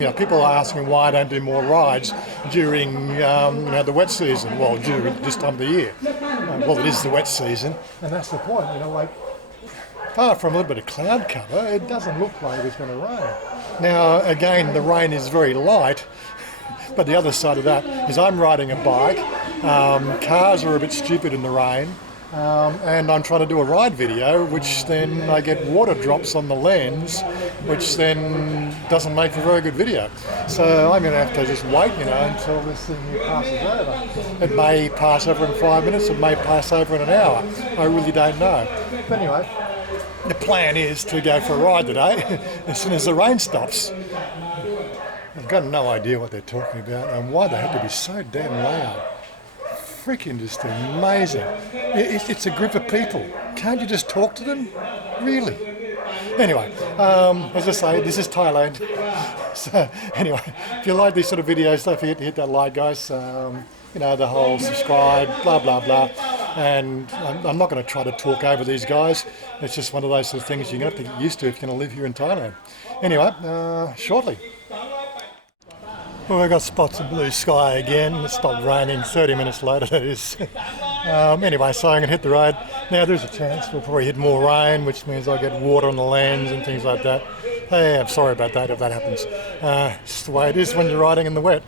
You know, people are asking why I don't do more rides during the wet season. Well, during this time of the year. Well, it is the wet season, and that's the point. Like apart from a little bit of cloud cover, it doesn't look like it's going to rain. Now, again, the rain is very light, but the other side of that is I'm riding a bike. Cars are a bit stupid in the rain. And I'm trying to do a ride video, which then I get water drops on the lens, which then doesn't make a very good video. So I'm going to have to just wait, until this thing here passes over. It may pass over in 5 minutes, it may pass over in an hour. I really don't know. But anyway, the plan is to go for a ride today as soon as the rain stops. I've got no idea what they're talking about and why they have to be so damn loud. Freaking just amazing. It's a group of people. Can't you just talk to them? Really? Anyway, as I say, this is Thailand. So anyway, if you like these sort of videos, don't forget to hit that like, guys. The whole subscribe, blah, blah, blah. And I'm not going to try to talk over these guys. It's just one of those sort of things you're going to have to get used to if you're going to live here in Thailand. Anyway, shortly. Well, we've got spots of blue sky again. It stopped raining 30 minutes later, that is. Anyway, so I'm going to hit the road. Now, there's a chance we'll probably hit more rain, which means I'll get water on the lens and things like that. Hey, I'm sorry about that if that happens. It's just the way it is when you're riding in the wet.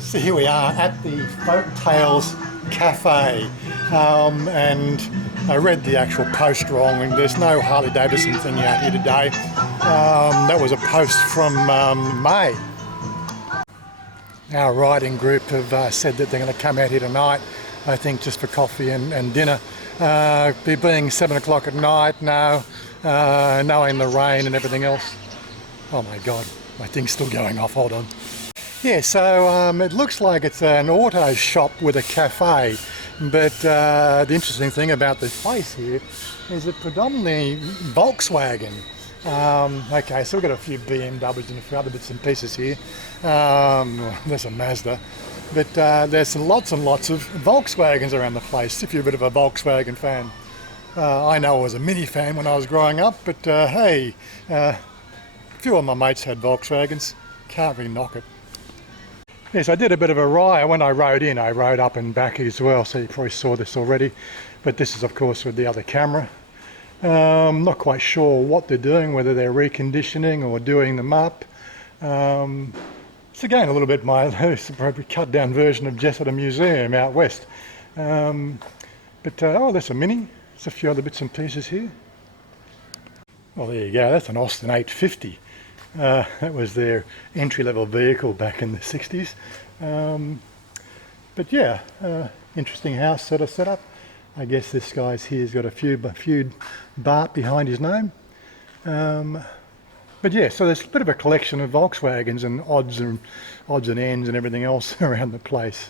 So here we are at the Folktales Cafe, and I read the actual post wrong, and there's no Harley Davidson thing out here today. That was a post from May. Our riding group have said that they're going to come out here tonight, I think just for coffee and dinner. Being 7 o'clock at night now, knowing the rain and everything else. Oh my God, my thing's still going off, hold on. Yeah, so it looks like it's an auto shop with a cafe, but the interesting thing about this place here is it predominantly Volkswagen. Okay, so we've got a few BMWs and a few other bits and pieces here. There's a Mazda, but there's lots and lots of Volkswagens around the place, if you're a bit of a Volkswagen fan. I know I was a Mini fan when I was growing up, but hey, a few of my mates had Volkswagens, can't really knock it. Yes, I did a bit of a ride. When I rode in, I rode up and back as well, so you probably saw this already. But this is, of course, with the other camera. Not quite sure what they're doing, whether they're reconditioning or doing them up. It's again a little bit my probably cut down version of Jess at a museum out west. Oh, there's a Mini. There's a few other bits and pieces here. Well, there you go. That's an Austin 850. That was their entry-level vehicle back in the 60s. But yeah, interesting house sort of setup. I guess this guy's here's got a few baht behind his name. But yeah, so there's a bit of a collection of Volkswagens and odds and ends and everything else around the place.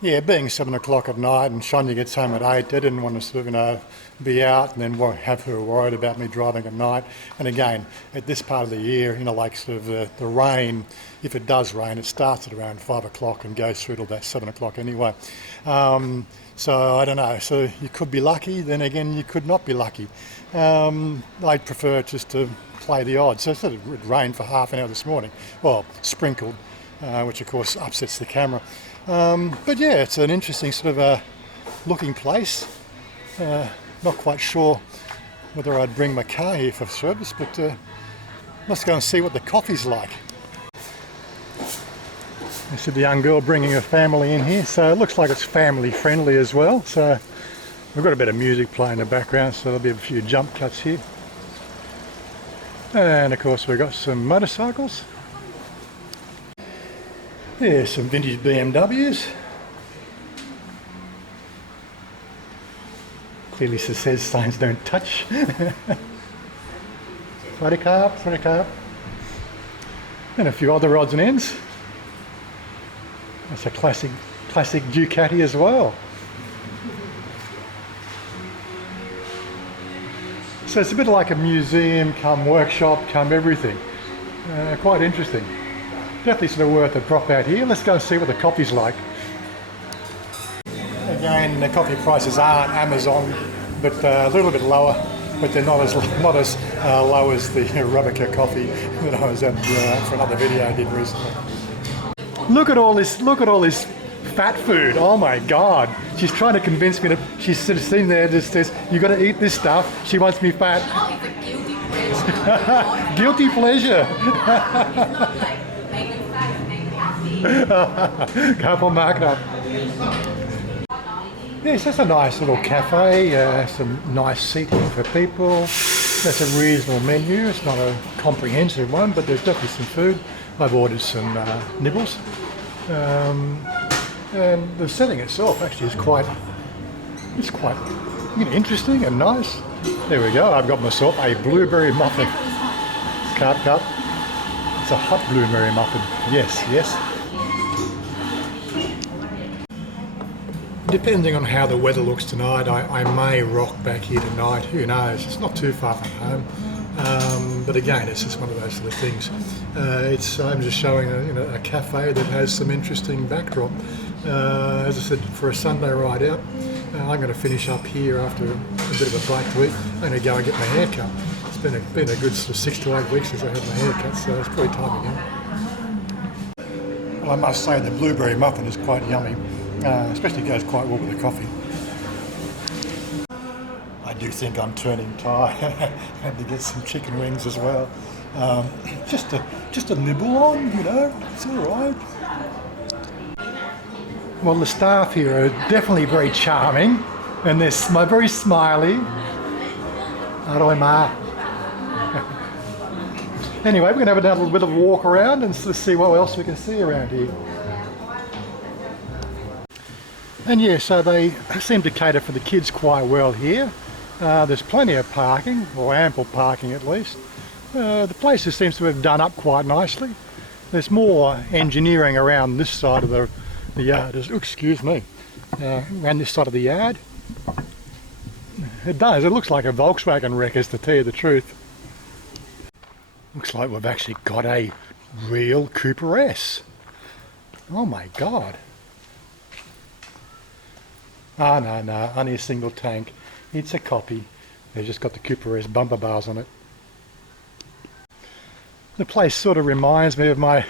Yeah, being 7 o'clock at night and Chanya gets home at 8, they didn't want to sort of, be out and then have her worried about me driving at night. And again, at this part of the year, like sort of the rain, if it does rain, it starts at around 5 o'clock and goes through till about 7 o'clock anyway. So I don't know, so you could be lucky, then again you could not be lucky. I'd prefer just to play the odds. So it rained for half an hour this morning, well, sprinkled, which of course upsets the camera. But yeah, it's an interesting sort of looking place. Not quite sure whether I'd bring my car here for service, but let's go and see what the coffee's like. This is the young girl bringing her family in here, so it looks like it's family friendly as well. So we've got a bit of music playing in the background, so there'll be a few jump cuts here. And of course we've got some motorcycles. Yeah, some vintage BMWs. Clearly it says signs don't touch. Fanatic. And a few other odds and ends. That's a classic Ducati as well. So it's a bit like a museum, come workshop, come everything. Quite interesting. Definitely sort of worth a drop out here. Let's go and see what the coffee's like. Again, the coffee prices aren't Amazon, but a little bit lower, but they're not as low as the Arabica coffee that I was at for another video I did recently. Look at all this fat food. Oh my God. She's trying to convince me she's sort of sitting there just says, you got to eat this stuff. She wants me fat. No, it's a guilty pleasure. Guilty pleasure. It's not like making fat, making happy. Couple mark up. Yes, that's a nice little cafe, some nice seating for people. That's a reasonable menu. It's not a comprehensive one, but there's definitely some food. I've ordered some nibbles. And the setting itself actually is quite interesting and nice. There we go, I've got myself a blueberry muffin. Cup. It's a hot blueberry muffin. Yes. Depending on how the weather looks tonight, I may rock back here tonight. Who knows? It's not too far from home. But again, it's just one of those sort of things. I'm just showing a cafe that has some interesting backdrop. As I said, for a Sunday ride out, I'm going to finish up here after a bit of a break week. I'm going to go and get my hair cut. It's been a good sort of 6 to 8 weeks since I had my hair cut, so it's probably time again. Well, I must say the blueberry muffin is quite yummy. Especially goes quite well with the coffee. I do think I'm turning Thai. I had to get some chicken wings as well. Just a nibble on, it's all right. Well, the staff here are definitely very charming. And they're very smiley. Aroy ma. Anyway, we're going to have a little bit of a walk around and sort of see what else we can see around here. And yeah, so they seem to cater for the kids quite well here. There's plenty of parking, or ample parking at least. The place seems to have done up quite nicely. There's more engineering around this side of the yard. Excuse me. Around this side of the yard. It does. It looks like a Volkswagen wreck, to tell you the truth. Looks like we've actually got a real Cooper S. Oh my God. Oh no, only a single tank. It's a copy. They've just got the Cooper S bumper bars on it. The place sort of reminds me of my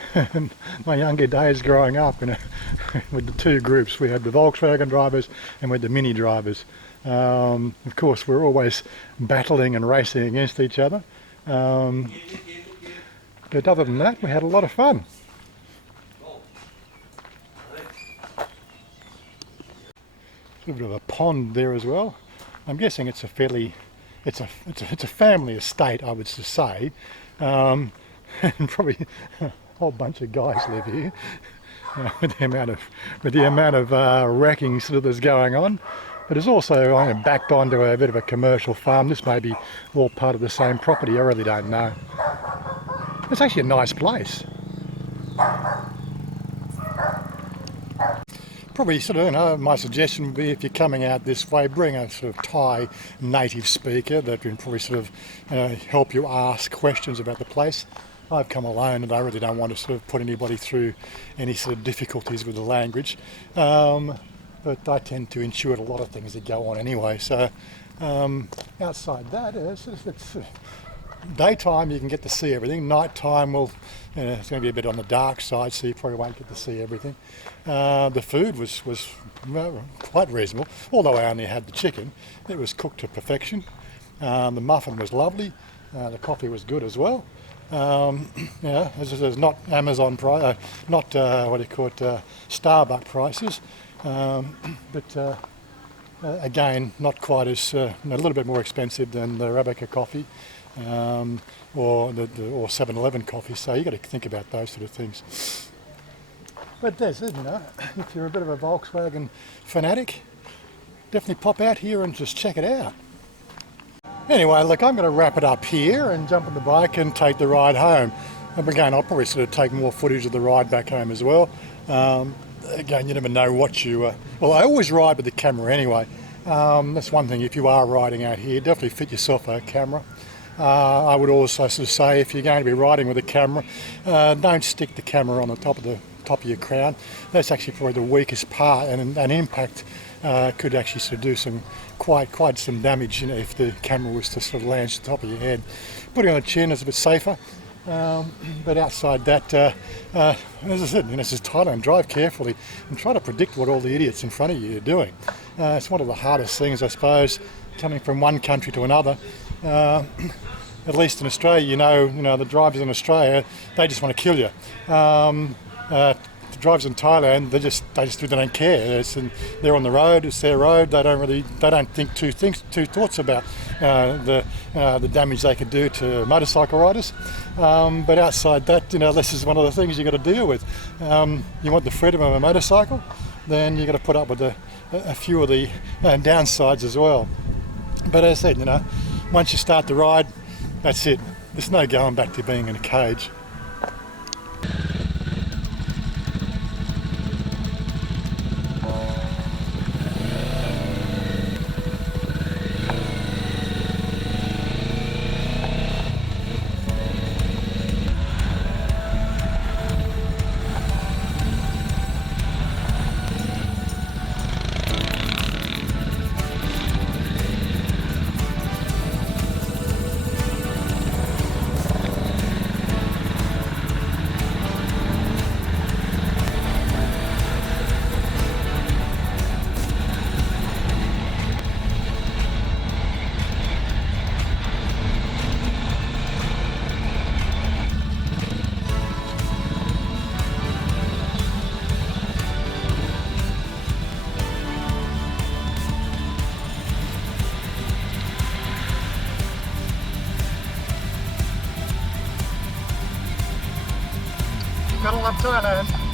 my younger days growing up, with the two groups. We had the Volkswagen drivers and we had the Mini drivers. Of course, we're always battling and racing against each other. But other than that, we had a lot of fun. A bit of a pond there as well. I'm guessing it's a fairly, it's a family estate, I would say, and probably a whole bunch of guys live here with the amount of wrecking sort of that's going on. But it's also backed onto a bit of a commercial farm. This may be all part of the same property. I really don't know. It's actually a nice place. Probably sort of, my suggestion would be if you're coming out this way, bring a sort of Thai native speaker that can probably sort of help you ask questions about the place. I've come alone and I really don't want to sort of put anybody through any sort of difficulties with the language. But I tend to intuit a lot of things that go on anyway. So outside that, it's daytime you can get to see everything. Nighttime, well, it's going to be a bit on the dark side, so you probably won't get to see everything. The food was quite reasonable, although I only had the chicken. It was cooked to perfection. The muffin was lovely. The coffee was good as well. There's not Amazon price, not Starbucks prices, but again, not quite as a little bit more expensive than the Arabica coffee. Or 7-Eleven coffee, so you got to think about those sort of things. But there's, if you're a bit of a Volkswagen fanatic, definitely pop out here and just check it out. Anyway, look, I'm going to wrap it up here and jump on the bike and take the ride home. And again, I'll probably sort of take more footage of the ride back home as well. Again, you never know what you... well, I always ride with the camera anyway. That's one thing, if you are riding out here, definitely fit yourself a camera. I would also sort of say if you're going to be riding with a camera, don't stick the camera on the top of your crown. That's actually probably the weakest part, and an impact could actually sort of do some quite some damage if the camera was to sort of land on the top of your head. Putting it on the chin is a bit safer, but outside that, as I said, this is Thailand. Drive carefully and try to predict what all the idiots in front of you are doing. It's one of the hardest things, I suppose, coming from one country to another. At least in Australia, you know, the drivers in Australia, they just want to kill you. The drivers in Thailand, they don't care. They're on the road. It's their road. They don't think two thoughts about the damage they could do to motorcycle riders. But outside that, this is one of the things you got to deal with. You want the freedom of a motorcycle, then you got to put up with a few of the downsides as well. But as I said, once you start the ride, that's it. There's no going back to being in a cage. Gotta love Thailand.